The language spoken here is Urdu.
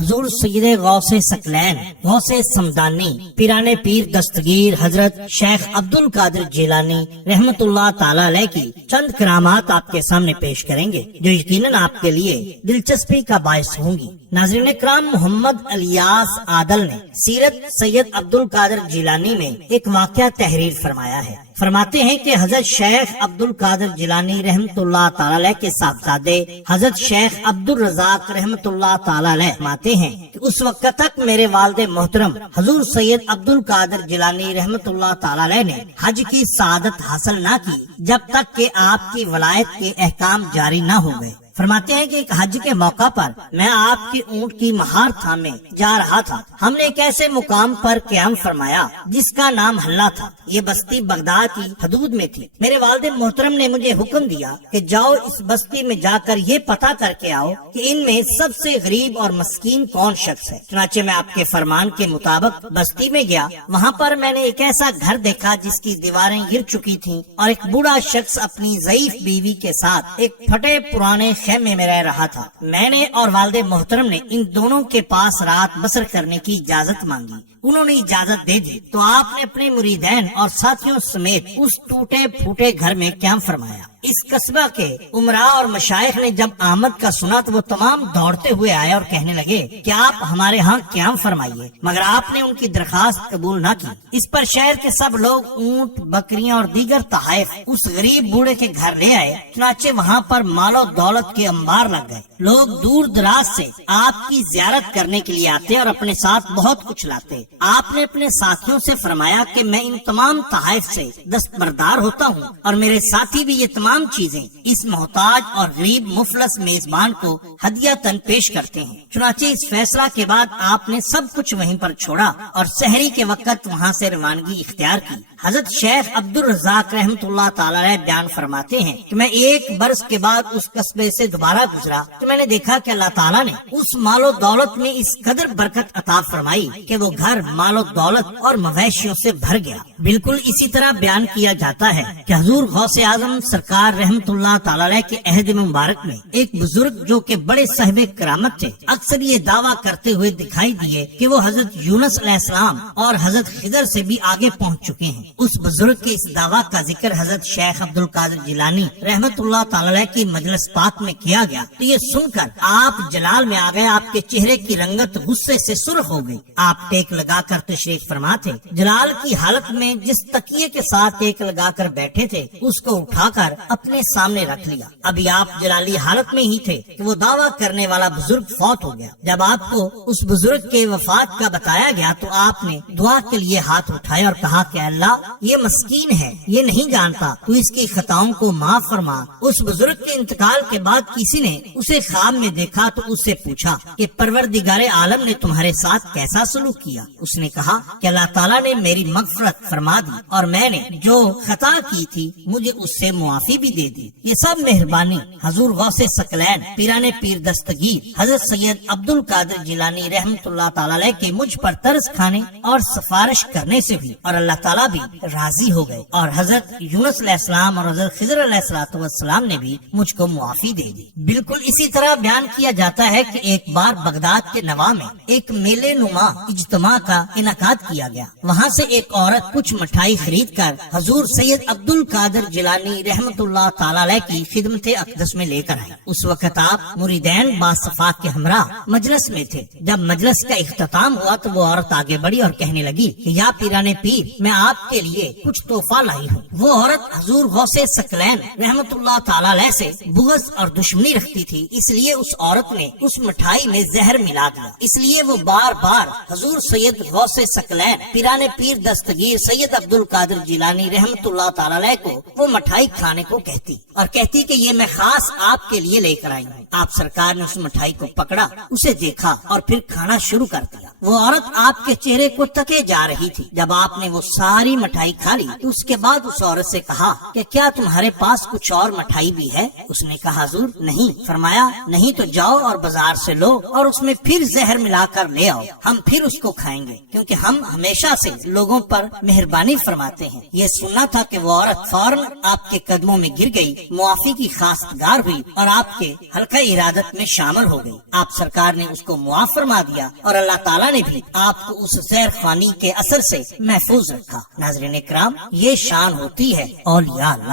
حضور سید غوث ثقلین غوث سمدانی پیران پیر دستگیر حضرت شیخ عبد القادر جیلانی رحمت اللہ تعالی علیہ کی چند کرامات آپ کے سامنے پیش کریں گے جو یقیناً آپ کے لیے دلچسپی کا باعث ہوں گی۔ ناظرین کرام، محمد الیاس عادل نے سیرت سید عبد القادر جیلانی میں ایک واقعہ تحریر فرمایا ہے۔ فرماتے ہیں کہ حضرت شیخ عبد القادر جیلانی رحمت اللہ تعالی علیہ کے صاحبزادے حضرت شیخ عبد الرزاق رحمت اللہ تعالی علیہ فرماتے ہیں کہ اس وقت تک میرے والد محترم حضور سید عبد القادر جیلانی رحمت اللہ تعالی علیہ نے حج کی سعادت حاصل نہ کی جب تک کہ آپ کی ولایت کے احکام جاری نہ ہو گئے۔ فرماتے ہیں کہ ایک حج کے موقع پر میں آپ کی اونٹ کی مہار تھامے جا رہا تھا۔ ہم نے ایک ایسے مقام پر قیام فرمایا جس کا نام حلہ تھا۔ یہ بستی بغداد کی حدود میں تھی۔ میرے والد محترم نے مجھے حکم دیا کہ جاؤ اس بستی میں جا کر یہ پتہ کر کے آؤ کہ ان میں سب سے غریب اور مسکین کون شخص ہے۔ چنانچہ میں آپ کے فرمان کے مطابق بستی میں گیا۔ وہاں پر میں نے ایک ایسا گھر دیکھا جس کی دیواریں گر چکی تھیں اور ایک بوڑھا شخص اپنی ضعیف بیوی کے ساتھ ایک پھٹے پرانے خیمے میں رہ رہا تھا۔ میں نے اور والد محترم نے ان دونوں کے پاس رات بسر کرنے کی اجازت مانگی۔ انہوں نے اجازت دے دی تو آپ نے اپنے مریدین اور ساتھیوں سمیت اس ٹوٹے پھوٹے گھر میں قیام فرمایا۔ اس قصبہ کے عمراء اور مشائخ نے جب آمد کا سنا تو وہ تمام دوڑتے ہوئے آئے اور کہنے لگے کہ آپ ہمارے ہاں قیام فرمائیے، مگر آپ نے ان کی درخواست قبول نہ کی۔ اس پر شہر کے سب لوگ اونٹ، بکریاں اور دیگر تحائف اس غریب بوڑھے کے گھر لے آئے۔ چنانچہ وہاں پر مال و دولت کے انبار لگ گئے۔ لوگ دور دراز سے آپ کی زیارت کرنے کے لیے آتے اور اپنے ساتھ بہت کچھ لاتے۔ آپ نے اپنے ساتھیوں سے فرمایا کہ میں ان تمام تحائف سے دستبردار ہوتا ہوں اور میرے ساتھی بھی یہ تمام چیزیں اس محتاج اور غریب مفلس میزبان کو ہدیہ پیش کرتے ہیں۔ چنانچہ اس فیصلہ کے بعد آپ نے سب کچھ وہیں پر چھوڑا اور سحری کے وقت وہاں سے روانگی اختیار کی۔ حضرت شیخ عبد الرزاق رحمت اللہ تعالی علیہ بیان فرماتے ہیں کہ میں ایک برس کے بعد اس قصبے سے دوبارہ گزرا تو میں نے دیکھا کہ اللہ تعالیٰ نے اس مال و دولت میں اس قدر برکت عطا فرمائی کہ وہ گھر مال و دولت اور مویشیوں سے بھر گیا۔ بالکل اسی طرح بیان کیا جاتا ہے کہ حضور غوث اعظم سرکار رحمت اللہ تعالی علیہ کے عہد مبارک میں ایک بزرگ جو کہ بڑے صاحب کرامت تھے اکثر یہ دعویٰ کرتے ہوئے دکھائی دیے کہ وہ حضرت یونس علیہ السلام اور حضرت خضر سے بھی آگے پہنچ چکے ہیں۔ اس بزرگ کے اس دعویٰ کا ذکر حضرت شیخ عبد القادر جیلانی رحمت اللہ تعالی علیہ کی مجلس پاک میں کیا گیا تو یہ سن کر آپ جلال میں آ گئے۔ آپ کے چہرے کی رنگت غصے سے سرخ ہو گئی۔ آپ ٹیک لگا کر تشریف فرما تھے۔ جلال کی حالت میں جس تکیے کے ساتھ ٹیک لگا کر بیٹھے تھے اس کو اٹھا کر اپنے سامنے رکھ لیا۔ ابھی آپ جلالی حالت میں ہی تھے کہ وہ دعویٰ کرنے والا بزرگ فوت ہو گیا۔ جب آپ کو اس بزرگ کے وفات کا بتایا گیا تو آپ نے دعا کے لیے ہاتھ اٹھائے اور کہا کہ اللہ یہ مسکین ہے، یہ نہیں جانتا، تو اس کی خطاؤں کو معاف فرما۔ اس بزرگ کے انتقال کے بعد کسی نے اسے خواب میں دیکھا تو اس سے پوچھا کہ پروردگار عالم نے تمہارے ساتھ کیسا سلوک کیا؟ اس نے کہا کہ اللہ تعالیٰ نے میری مغفرت فرما دی اور میں نے جو خطا کی تھی مجھے اس سے معافی بھی دے دی۔ یہ سب مہربانی حضور غوث ثقلین پیران پیر دستگیر حضرت سید عبد القادر جیلانی رحمت اللہ تعالی علیہ کے مجھ پر ترس کھانے اور سفارش کرنے سے بھی اور اللہ تعالیٰ بھی راضی ہو گئے اور حضرت یونس علیہ السلام اور حضرت خضر علیہ السلام نے بھی مجھ کو معافی دے دی۔ بالکل اسی طرح بیان کیا جاتا ہے کہ ایک بار بغداد کے نواح میں ایک میلے نما اجتماع کا انعقاد کیا گیا۔ وہاں سے ایک عورت کچھ مٹھائی خرید کر حضور سید عبد القادر جیلانی رحمت اللہ تعالی علیہ کی خدمت اقدس میں لے کر آئی۔ اس وقت آپ مریدین باصفات کے ہمراہ مجلس میں تھے۔ جب مجلس کا اختتام ہوا تو وہ عورت آگے بڑھی اور کہنے لگی کہ یا پیران پیر، میں آپ کے لیے کچھ تحفہ لائی ہوں۔ وہ عورت حضور غوث ثقلین رحمت اللہ تعالی علیہ سے بغض اور دشمنی رکھتی تھی، اس لیے اس عورت نے اس مٹھائی میں زہر ملا دیا۔ اس لیے وہ بار بار حضور سید غوث ثقلین پیران پیر دستگیر سید عبد القادر جیلانی رحمت اللہ تعالی علیہ کو وہ مٹھائی کھانے کو کہتی اور کہتی کہ یہ میں خاص آپ کے لیے لے کر آئی ہوں۔ آپ سرکار نے اس مٹھائی کو پکڑا، اسے دیکھا اور پھر کھانا شروع کر دیا۔ وہ عورت آپ کے چہرے کو تکے جا رہی تھی۔ جب آپ نے وہ ساری مٹھائی کھا لی تو اس کے بعد اس عورت سے کہا کہ کیا تمہارے پاس کچھ اور مٹھائی بھی ہے؟ اس نے کہا حضور نہیں۔ فرمایا نہیں تو جاؤ اور بازار سے لو اور اس میں پھر زہر ملا کر لے آؤ، ہم پھر اس کو کھائیں گے، کیونکہ ہم ہمیشہ سے لوگوں پر مہربانی فرماتے ہیں۔ یہ سننا تھا کہ وہ عورت فوراً آپ کے قدموں میں گر گئی، معافی کی خواستگار ہوئی اور آپ کے حلقہ ارادت میں شامل ہو گئی۔ آپ سرکار نے اس کو معاف فرما دیا اور اللہ تعالیٰ نے بھی آپ کو اس زہر خوانی کے اثر سے محفوظ رکھا۔ ناظرین کرام، یہ شان ہوتی ہے اولیاء اللہ۔